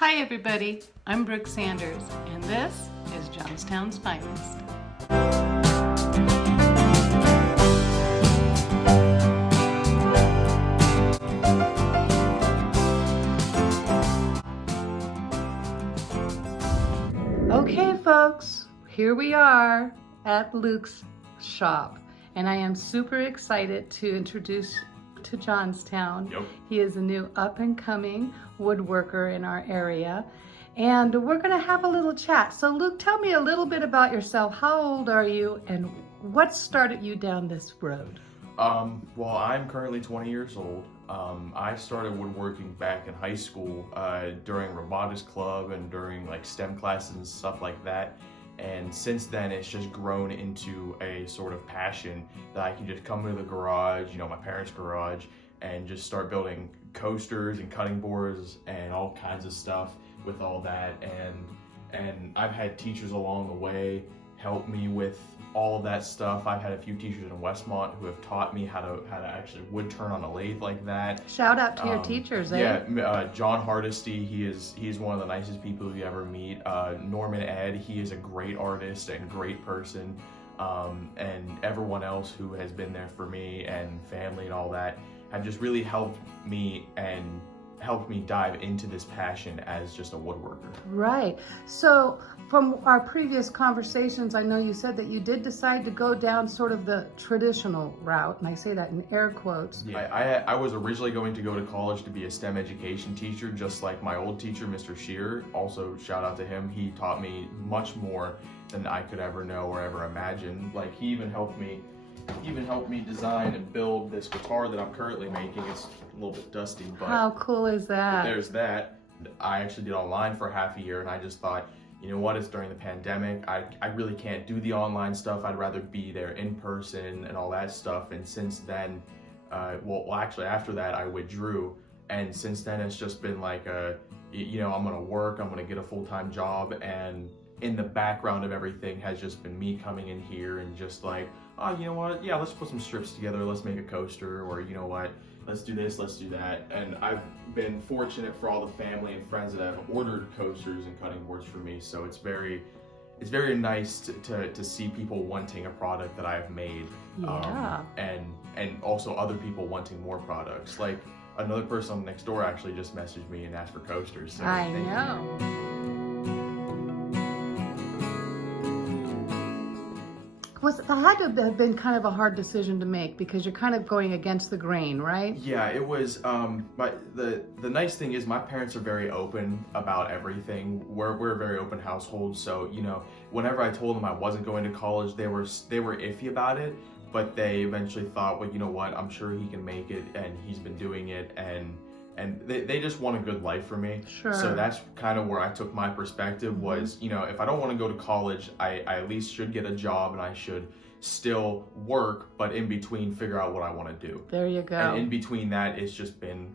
Hi everybody, I'm Brooke Sanders, and this is Johnstown's Finest. Okay folks, here we are at Luke's shop, and I am super excited to introduce to Johnstown. Yep. He is a new up-and-coming woodworker in our area, and we're going to have a little chat. So Luke, tell me a little bit about yourself. How old are you, and what started you down this road? Well, I'm currently 20 years old. I started woodworking back in high school during robotics club and during like STEM classes and stuff like that. And since then, it's just grown into a sort of passion that I can just come into the garage, my parents' garage, and just start building coasters and cutting boards and all kinds of stuff with all that. And I've had teachers along the way help me with all of that stuff. I've had a few teachers in Westmont who have taught me how to actually wood turn on a lathe like that. Shout out to your teachers, eh? Yeah, John Hardesty, he's one of the nicest people you ever meet. Norman Ed, he is a great artist and great person. And everyone else who has been there for me and family and all that have just really helped me dive into this passion as just a woodworker. Right. So from our previous conversations, I know you said that you did decide to go down sort of the traditional route, and I say that in air quotes. Yeah, I was originally going to go to college to be a STEM education teacher, just like my old teacher, Mr. Shearer. Also, shout out to him. He taught me much more than I could ever know or ever imagine. Like, he even helped me design and build this guitar that I'm currently making. It's a little bit dusty, but how cool is that? There's that. I actually did online for half a year, and I just thought, you know what, it's during the pandemic. I really can't do the online stuff. I'd rather be there in person and all that stuff. And since then, actually after that, I withdrew. And since then, it's just been like, I'm gonna work, I'm gonna get a full-time job, and in the background of everything has just been me coming in here and just like, oh, you know what, yeah, let's put some strips together, let's make a coaster, or you know what, let's do this, let's do that. And I've been fortunate for all the family and friends that have ordered coasters and cutting boards for me, so it's very nice to see people wanting a product that I've made. Yeah. And also other people wanting more products. Like another person next door actually just messaged me and asked for coasters. So I know. That had to have been kind of a hard decision to make because you're kind of going against the grain, right? Yeah, it was. But the nice thing is my parents are very open about everything. We're a very open household, so whenever I told them I wasn't going to college, they were iffy about it, but they eventually thought, well, you know what, I'm sure he can make it, and he's been doing it, and they just want a good life for me. Sure. So that's kind of where I took my perspective was, if I don't want to go to college, I at least should get a job and I should still work, but in between figure out what I want to do. There you go. And in between that, it's just been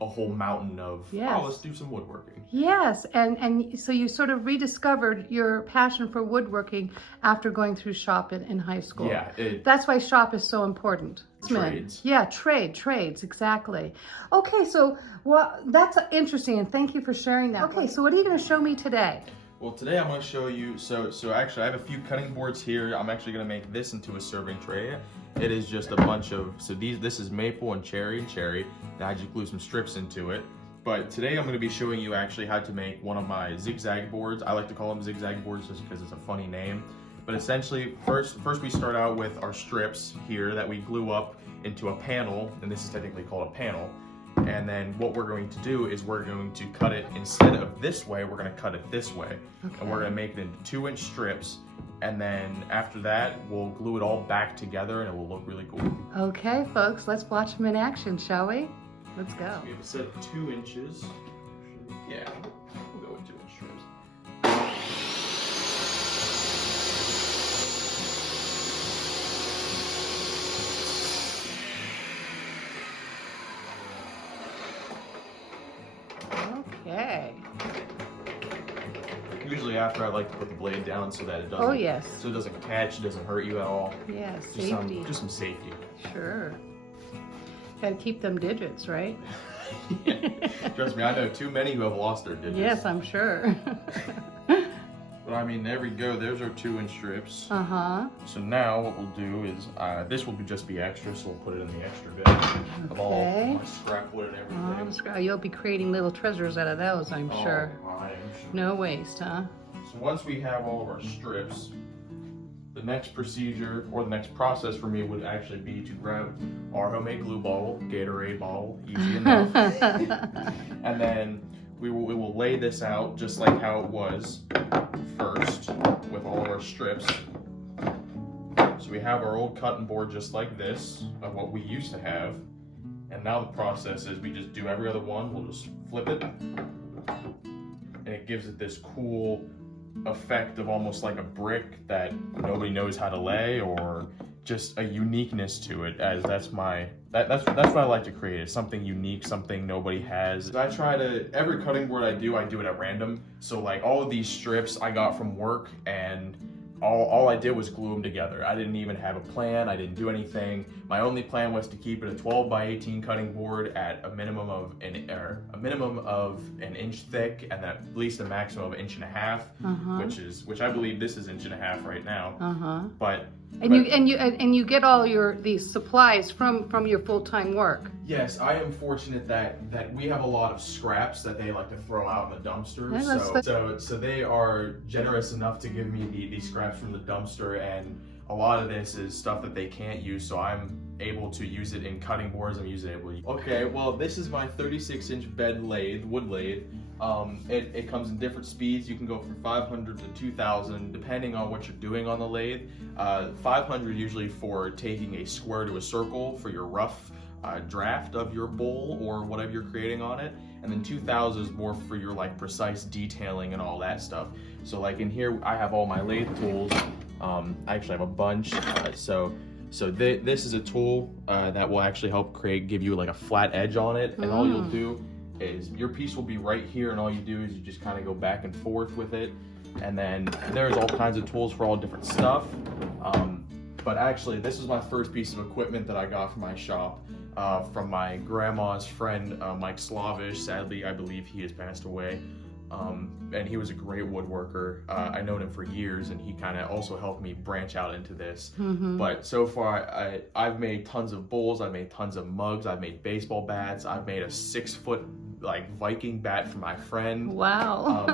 a whole mountain of, yes. Let's do some woodworking. Yes, and so you sort of rediscovered your passion for woodworking after going through shop in high school. Yeah. That's why shop is so important. Trades. Yeah, trades, exactly. Okay, so that's interesting, and thank you for sharing that. Okay, so what are you going to show me today? Well, today I'm going to show you, so actually I have a few cutting boards here. I'm actually going to make this into a serving tray. It is just a bunch of, this is maple and cherry, and I just glue some strips into it. But today I'm going to be showing you actually how to make one of my zigzag boards. I like to call them zigzag boards just because it's a funny name. But essentially, first we start out with our strips here that we glue up into a panel, and this is technically called a panel. And then what we're going to do is we're going to cut it, instead of this way, we're going to cut it this way. Okay. And we're going to make it into 2-inch strips. And then after that, we'll glue it all back together and it will look really cool. Okay, folks, let's watch them in action, shall we? Let's go. So we have a set of 2 inches. Yeah, we'll go with 2-inch strips. Okay. Usually after, I like to put the blade down so that it doesn't. Oh yes. So it doesn't catch, it doesn't hurt you at all. Yeah, Just safety. just some safety. Sure. Got to keep them digits, right? Trust me, I know too many who have lost their digits. Yes, I'm sure. But I mean, there we go. There's our 2-inch strips. Uh-huh. So now what we'll do is, this will just be extra, so we'll put it in the extra bin of all my scrap wood and everything. You'll be creating little treasures out of those, I'm sure. I am sure. No waste, huh? So once we have all of our strips, the next procedure, or the next process for me would actually be to grab our homemade glue bottle, Gatorade bottle, easy enough. And then we will lay this out just like how it was first with all of our strips. So we have our old cutting board just like this of what we used to have. And now the process is we just do every other one. We'll just flip it. And it gives it this cool effect of almost like a brick that nobody knows how to lay, or just a uniqueness to it, as that's what I like to create, is something unique, something nobody has. I try to, every cutting board I do it at random. So like all of these strips I got from work, and all I did was glue them together. I didn't even have a plan, I didn't do anything. My only plan was to keep it a 12 by 18 cutting board at a minimum of an inch thick, and at least a maximum of 1.5 inches, which I believe this is 1.5 inches right now. But you get all these supplies from your full-time work. Yes, I am fortunate that we have a lot of scraps that they like to throw out in the dumpster. Yeah, so they are generous enough to give me these scraps from the dumpster, and a lot of this is stuff that they can't use, so I'm able to use it in cutting boards. Okay, well, this is my 36-inch bed lathe, wood lathe. It comes in different speeds. You can go from 500 to 2,000 depending on what you're doing on the lathe. 500 usually for taking a square to a circle for your rough draft of your bowl or whatever you're creating on it, and then 2,000 is more for your like precise detailing and all that stuff. So like in here I have all my lathe tools. I actually have a bunch. So this is a tool that will actually help give you like a flat edge on it, and all you'll do is your piece will be right here, and all you do is you just kind of go back and forth with it. And then there's all kinds of tools for all different stuff. But actually, this is my first piece of equipment that I got from my shop, from my grandma's friend, Mike Slavish. Sadly, I believe he has passed away. And he was a great woodworker. I known him for years, and he kind of also helped me branch out into this. But so far, I've made tons of bowls, I've made tons of mugs, I've made baseball bats, I've made a 6-foot like Viking bat for my friend. Wow.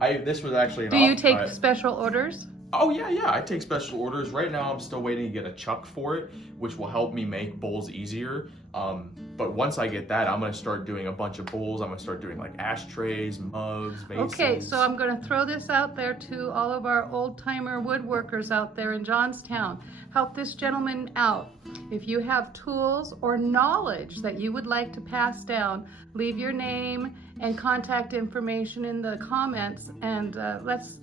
This was actually an Do you take special orders? Oh yeah, I take special orders. Right now I'm still waiting to get a chuck for it, which will help me make bowls easier. But once I get that, I'm gonna start doing a bunch of bowls. I'm gonna start doing like ashtrays, mugs, vases. Okay, so I'm gonna throw this out there to all of our old-timer woodworkers out there in Johnstown. Help this gentleman out. If you have tools or knowledge that you would like to pass down, leave your name and contact information in the comments, and let's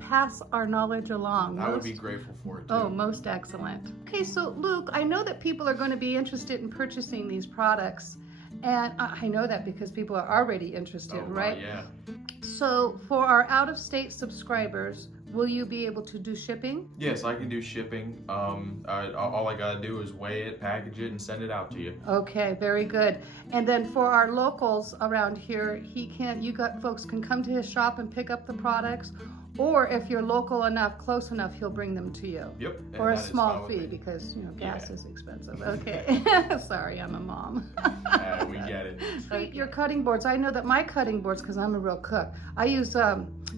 pass our knowledge along. I would be grateful for it too. Oh, most excellent. Okay, so Luke, I know that people are going to be interested in purchasing these products, and I know that because people are already interested, right? Yeah. So for our out-of-state subscribers, will you be able to do shipping? Yes, I can do shipping. All I gotta do is weigh it, package it, and send it out to you. Okay, very good. And then for our locals around here, folks can come to his shop and pick up the products, or if you're local enough, close enough, he'll bring them to you. Yep. For a small fee, because gas is expensive. Okay. Sorry, I'm a mom. We get it. Your cutting boards. I know that my cutting boards, because I'm a real cook, I use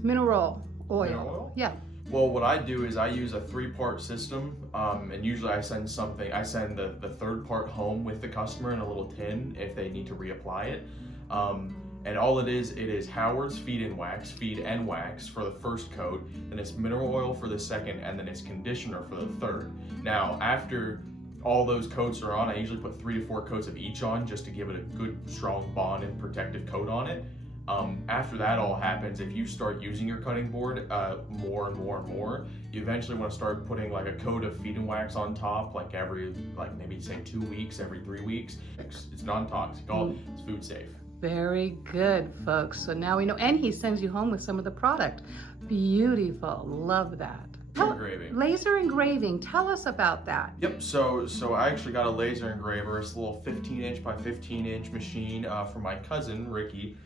mineral oil. Mineral oil? Yeah. Well, what I do is I use a 3-part system, and usually I send the 3rd part home with the customer in a little tin if they need to reapply it. And all it is Howard's feed and wax for the first coat, then it's mineral oil for the second, and then it's conditioner for the third. Now, after all those coats are on, I usually put 3 to 4 coats of each on just to give it a good, strong bond and protective coat on it. After that all happens, if you start using your cutting board more and more, you eventually want to start putting like a coat of feed and wax on top, like maybe say 2 weeks, every 3 weeks. It's non-toxic, it's food safe. Very good, folks. So now we know, and he sends you home with some of the product. Beautiful, love that. Engraving. Laser engraving. Tell us about that. Yep, so I actually got a laser engraver. It's a little 15-inch by 15-inch machine from my cousin, Ricky.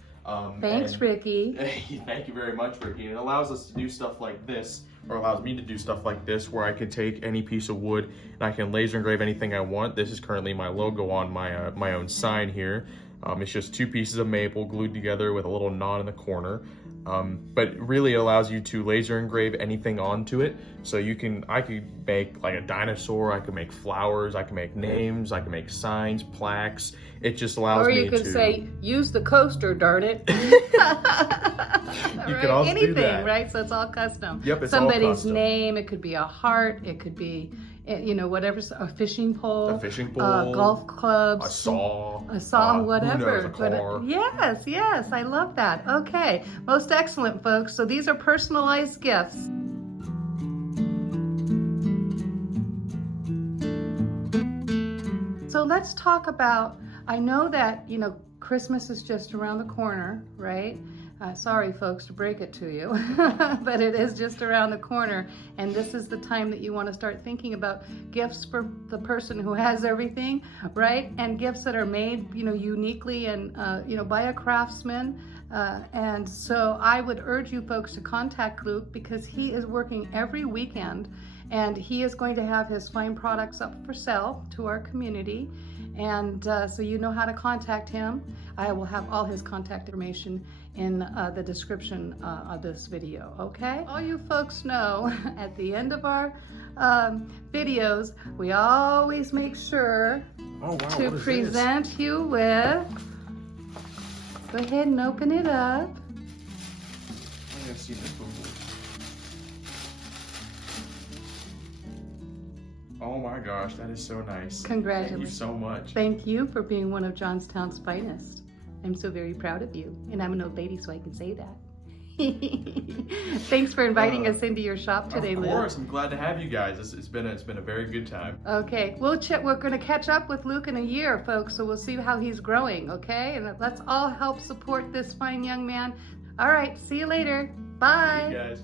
Thanks, Ricky. Thank you very much, Ricky. And it allows us to do stuff like this, or allows me to do stuff like this, where I can take any piece of wood and I can laser engrave anything I want. This is currently my logo on my own sign here. It's just 2 pieces of maple glued together with a little knot in the corner. But it really allows you to laser engrave anything onto it. So I could make like a dinosaur, I could make flowers, I can make names, I can make signs, plaques. It just allows me to... Or you could say, use the coaster, darn it. You could also anything, do that. Right? So it's all custom. Yep, it's somebody's all custom. name, it could be a heart, it could be, whatever, a fishing pole. A fishing pole. Golf clubs. A saw. Whatever. Who knows, a car. Yes, I love that. Okay, most excellent, folks. So these are personalized gifts. So let's talk about, I know that, Christmas is just around the corner, right? Sorry, folks, to break it to you, but it is just around the corner. And this is the time that you want to start thinking about gifts for the person who has everything, right? And gifts that are made, uniquely and, by a craftsman. And so I would urge you folks to contact Luke, because he is working every weekend and he is going to have his fine products up for sale to our community. And so you know how to contact him. I will have all his contact information in the description of this video, okay? All you folks know, at the end of our videos, we always make sure to present you with, go ahead and open it up. I have seen this before. Oh my gosh, that is so nice. Congratulations. Thank you so much. Thank you for being one of Johnstown's finest. I'm so very proud of you, and I'm an old lady, so I can say that. Thanks for inviting us into your shop today, Luke. Of course, I'm glad to have you guys. It's been a very good time. Okay, we're going to catch up with Luke in a year, folks, so we'll see how he's growing, okay? And let's all help support this fine young man. All right, see you later. Bye. See you guys.